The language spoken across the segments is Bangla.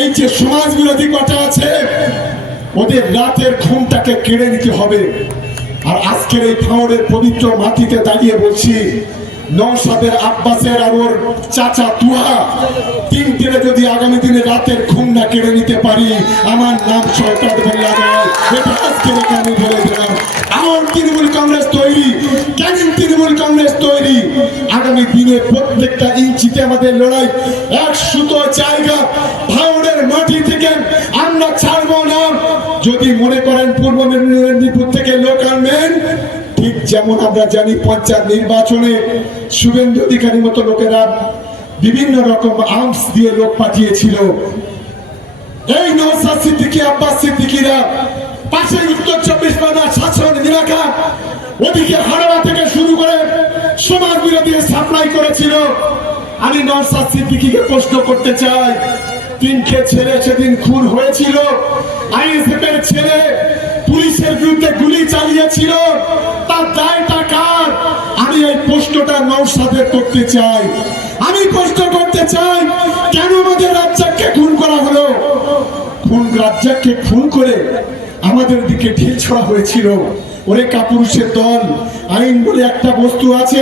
এই যে সমাজ বিরোধী কটা আছে ওদের রাতের ঘুমটাকে কেড়ে নিতে হবে। আর আজকের এই ভাঙড়ের পবিত্র মাটিতে দাঁড়িয়ে বলছি, নওশাদের আব্বাসের আর ওর চাচা তুহা তিনটিরে যদি আগামী দিনে রাতের ঘুম না কেড়ে নিতে পারি, আমার নাম শওকত মোল্লা নয়। এটা আজকে আমি বলে দিলাম। আমার তৃণমূল কংগ্রেস তৈরি, কেন তৃণমূল কংগ্রেস তৈরি? আগামী দিনে প্রত্যেকটা ইঞ্চিতে আমাদের লড়াই। এক সুতো জায়গা ভাঙড়ের মাটি থেকে আমরা ছাড়বো না। যদি মনে করেন পূর্ব মেদিনীপুর থেকে লোক আনবেন, ঠিক যেমন আমরা জানি পঞ্চায়েত নির্বাচনে শুভেন্দু অধিকারীর মতো লোকেরা বিভিন্ন রকম আর্মস দিয়ে লোক পাঠিয়েছিল। এই নওশাদ সিদ্দিকী, আব্বাস সিদ্দিকীরা পাশে উত্তর 24 পরগনা শাসন এলাকা, ওদিকে হাড়োয়া থেকে শুরু করে সমাজ বিরোধী সাপ্লাই করেছিল। আমি নওশাদ সিদ্দিকীকে প্রশ্ন করতে চাই, তিনটে ছেলে সেদিন খুন হয়েছিল, আইএসএফ এর ছেলে পুলিশের বিরুদ্ধে গুলি চালিয়েছিল, তার দায়টা কার? আমি এই প্রশ্নটা নওশাদের করতে চাই। আমি প্রশ্ন করতে চাই, কেন আমাদের রাজ্জাককে খুন করা হলো? রাজ্জাককে খুন করে আমাদের দিকে ঢিল ছড়া হয়েছিল। ওরে কাপুরুষের দল, আইন বলে একটা বস্তু আছে,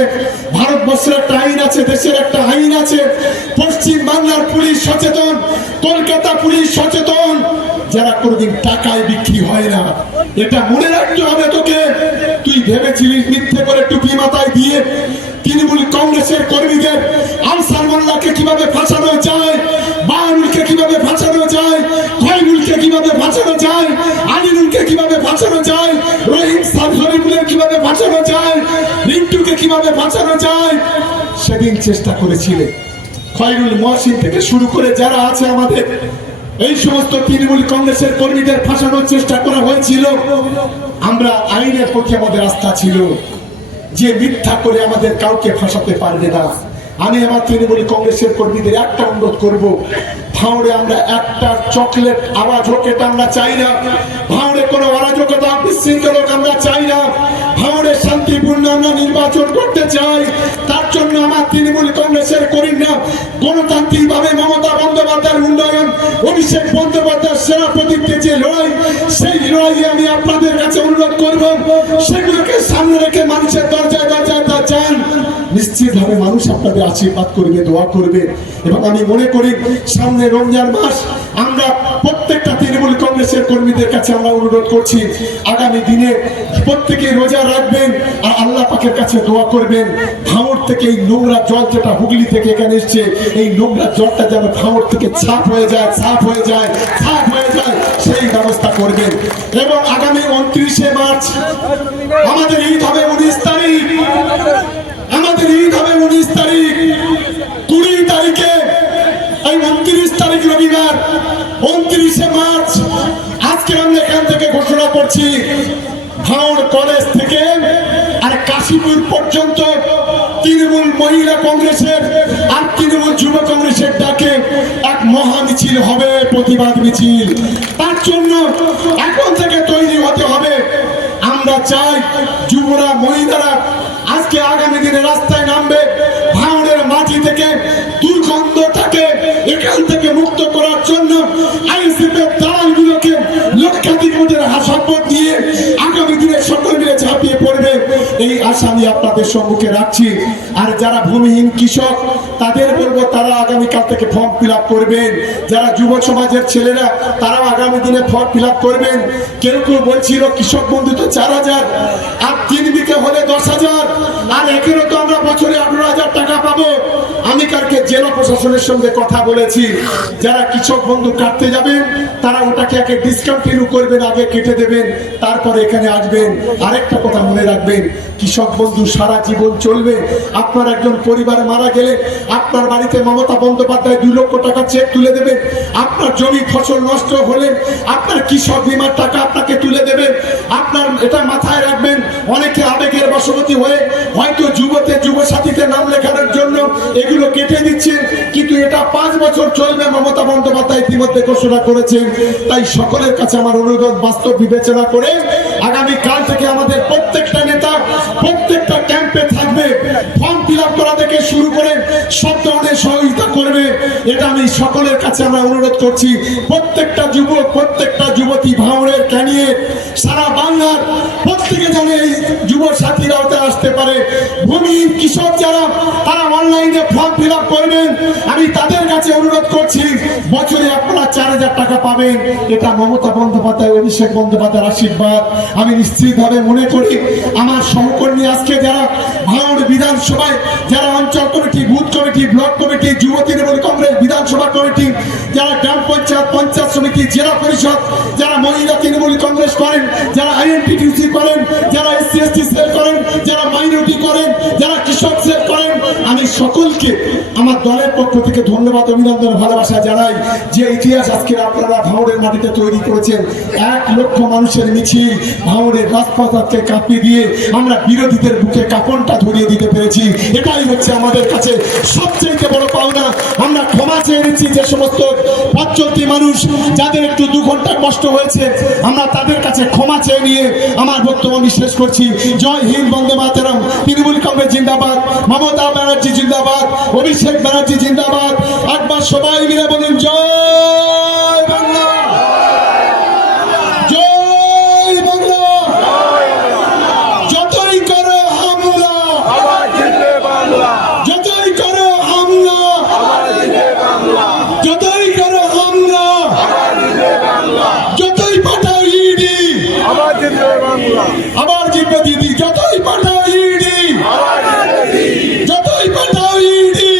ভারতবর্ষের একটা আইন আছে, দেশের একটা আইন আছে। পশ্চিম বাংলার পুলিশ সচেতন, কলকাতা পুলিশ সচেতন, যারা কোনোদিন টাকায় বিক্রি হয় না। এটা মনে রাখতে হবে তোকে। তুই ভেবেছিলিস মিথ্যে করে টুপি মাথায় দিয়ে তৃণমূল কংগ্রেসের কর্মীদের আনসার মোল্লাকে কিভাবে ফাঁসানো যায়, বাহানুলকে কিভাবে ফাঁসানো যায়, খয়রুলকে কিভাবে ফাঁসানো যায়, আমিনুলকে কিভাবে ফাঁসানো যায়, রহিম সারফরিবুলের কিভাবে ফাঁসানো যায়, রিন্টুকে কিভাবে ফাঁসানো যায়, সেদিন চেষ্টা করেছিলে। খয়রুল মহসিন থেকে শুরু করে যারা আছে আমাদের এই সমস্ত তৃণমূল কংগ্রেসের কর্মীদের ফাঁসানোর চেষ্টা করা হয়েছিল। আমরা আইনের প্রতি আমাদের আস্থা ছিল, যে মিথ্যা করে আমাদের কাউকে ফাঁসাতে পারবে না। আমি আমার তৃণমূল কংগ্রেসের কর্মীদের একটা অনুরোধ করব, ভাঙড়ে আমরা একটা চকলেট আওয়াজ হোক এটা আমরা চাই না। ভাঙড়ে কোনো অরাজকতা বিশৃঙ্খলা আমরা চাই না। ভাঙড়ে শান্তিপূর্ণ আমরা নির্বাচন করতে চাই। তার জন্য আমার তৃণমূল কংগ্রেসের কর্মীরা গণতান্ত্রিক ভাবে মমতা বন্দ্যোপাধ্যায়ের উন্নয়ন, অভিষেক বন্দ্যোপাধ্যায়ের সেনাপতিত্বে যে লড়াই, সেই লড়াইয়ে আমি আপনাদের কাছে অনুরোধ করব, সেগুলোকে সামনে রেখে মানুষের দরজায় দরজায় তা চান। নিশ্চিতভাবে মানুষ আপনাদের আশীর্বাদ করবে, দোয়া করবে। এবং আমি মনে করি সামনে রমজান মাস, আমরা প্রত্যেকটা তৃণমূল কংগ্রেসের কর্মীদের কাছে আমরা অনুরোধ করছি, আগামী দিনে প্রত্যেকে রোজা রাখবেন আর আল্লাহ পাকের কাছে দোয়া করবেন। ভাঙড় থেকে এই নোংরা জল যেটা হুগলি থেকে এখানে এসছে, এই নোংরা জলটা যেন ভাঙড় থেকে সাফ হয়ে যায়, সাফ হয়ে যায়, সাফ হয়ে যায়, সেই ব্যবস্থা করবেন। এবং আগামী 29শে মার্চ আমাদের ঈদ হবে 19 তারিখ, আমাদের ঈদ হবে 19 তারিখ। 20 তারিখে এই 29 তারিখ রবিবার, 29শে মার্চ আজকে আমরা এখান থেকে ঘোষণা করছি, ভাঙড় কলেজ থেকে আর কাশীপুর পর্যন্ত তৃণমূল মহিলা কংগ্রেসের আর তৃণমূল যুব কংগ্রেসের ডাকে এক মহা মিছিল হবে, প্রতিবাদ মিছিল। তার জন্য এখন থেকে তৈরি হতে হবে। আমরা চাই যুবরা, মহিলারা আজকে আগামী দিনে রাস্তায় নামবে। ভাঙড়ের মাটি থেকে দুর্গন্ধটাকে এখান থেকে মুক্ত করার জন্য আইএসএফের দালালগুলোকে লক্ষাধিক ভোটের শপথ দিয়ে আগামী দিনে সকল মিলে ঝাঁপিয়ে পড়বে, এই আশা আমি আপনাদের সম্মুখে রাখছি। আর যারা ভূমিহীন কৃষক, তাদের বলবো তারা আগামীকাল থেকে ফর্ম ফিল আপ করবেন। যারা যুব সমাজের ছেলেরা, তারাও আগামী দিনে ফর্ম ফিল আপ করবেন। কেউ কেউ বলছিল কৃষক বন্ধু তো 4000, আর 3 বিঘে হলে 10,000, আর এখানে তো আমরা বছরে 18,000 টাকা পাবো। আমি কালকে জেলা প্রশাসনের সঙ্গে কথা বলেছি, যারা কৃষক বন্ধু কাটতে যাবেন তারা ওটাকে আগে ডিসকন্টিনিউ করবেন, আগে কেটে দেবেন, তারপরে এখানে আসবেন। আরেকটা কথা মনে রাখবেন, কৃষক বন্ধু সারা জীবন চলবে। আপনার একজন পরিবারে মারা গেলে আপনার বাড়িতে মমতা বন্দ্যোপাধ্যায় 2 লক্ষ টাকা চেক তুলে দেবে। আপনার জমি ফসল নষ্ট হলে আপনার কৃষক বীমার টাকা আপনাকে তুলে দেবে। আপনার এটা মাথায় রাখবেন। অনেকে আবেগের বশবর্তী হয়ে হয়তো যুব সাথীতে নাম লেখানোর জন্য এগুলো কেটে দিচ্ছে, কিন্তু এটা 5 বছর চলবে, মমতা বন্দ্যোপাধ্যায় ইতিমধ্যে ঘোষণা করেছেন। তাই সকলের কাছে আমার অনুরোধ, বাস্তব বিবেচনা করে আগামী কাল থেকে আমাদের প্রত্যেকটা নেতা প্রত্যেকটা ক্যাম্পে থাকবে, ফর্ম ফিল আপ করা থেকে শুরু করে সব ধরনের সহযোগিতা করবে, এটা আমি সকলের কাছে আমরা অনুরোধ করছি। প্রত্যেকটা যুবক, প্রত্যেকটা যুবতী, ভাঙড়ের ক্যানিয়ে সারা বাংলার প্রত্যেকে যেন এই যুব সাথীর আওতায় আসতে পারে। ভূমিহীন কৃষক যারা তারা অনলাইনে ফর্ম ফিল আপ করবেন, আমি তাদের কাছে অনুরোধ করছি, বছরে আপনারা 4,000 টাকা পাবেন। এটা মমতা বন্দ্যোপাধ্যায়, অভিষেক বন্দ্যোপাধ্যায়ের আশীর্বাদ। আমি নিশ্চিতভাবে মনে করি আমার সহকর্মী আজকে যারা ভাঙড় বিধানসভায় যারা অঞ্চল committee, booth committee, block committee, যুব তৃণমূল কংগ্রেস বিধানসভা কমিটি, যারা গ্রাম পঞ্চায়েত, পঞ্চায়েত সমিতি, জেলা পরিষদ, যারা মহিলা তৃণমূল কংগ্রেস করেন, যারা আইএনটিটিউসি করেন, যারা এসসি এসটি সেল করেন, যারা মাইনরিটি করেন, যারা কৃষক সেল করেন, আমি সকলকে আমার দলের পক্ষ থেকে ধন্যবাদ, অভিনন্দন, ভালোবাসা জানাই। যে ইতিহাস আজকে আপনারা ভাঙড়ের মাটিতে তৈরি করেছেন, 1 লক্ষ মানুষের মিছিল ভাঙড়ের রাজপথকে কাঁপিয়ে দিয়ে আমরা বিরোধীদের বুকে কাপড়টা ধরিয়ে দিতে পেরেছি। এটাই হচ্ছে আমাদের কাছে সবচেয়ে বড় পাওনা। আমরা ক্ষমা চেয়ে নিচ্ছি যে সমস্ত পথ চলতি মানুষ যাদের একটু 2 ঘন্টা কষ্ট হয়েছে, আমরা তাদের কাছে ক্ষমা চেয়ে নিয়ে আমার বক্তব্য আমি শেষ করছি। জয় হিন্দ, বন্দে মাতরম। তৃণমূল কংগ্রেস জিন্দাবাদ, মমতা ব্যানার্জি জিন্দাবাদ, অভিষেক ব্যানার্জি জিন্দাবাদ। একবার সবাই মিলে বলুন জয় বাংলা, জয় বাংলা। যতই করো হামলা, যতই করো হামলা, যতই করো হামলা, যতই পাঠাও ইডি, আবার জিতবে দিদি। যতই পাঠাও ইডি, যতই পাঠাও ইডি,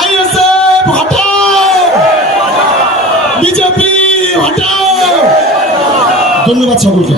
আইএসএফ হটাও, বিজেপি হটাও। ধন্যবাদ সকলকে।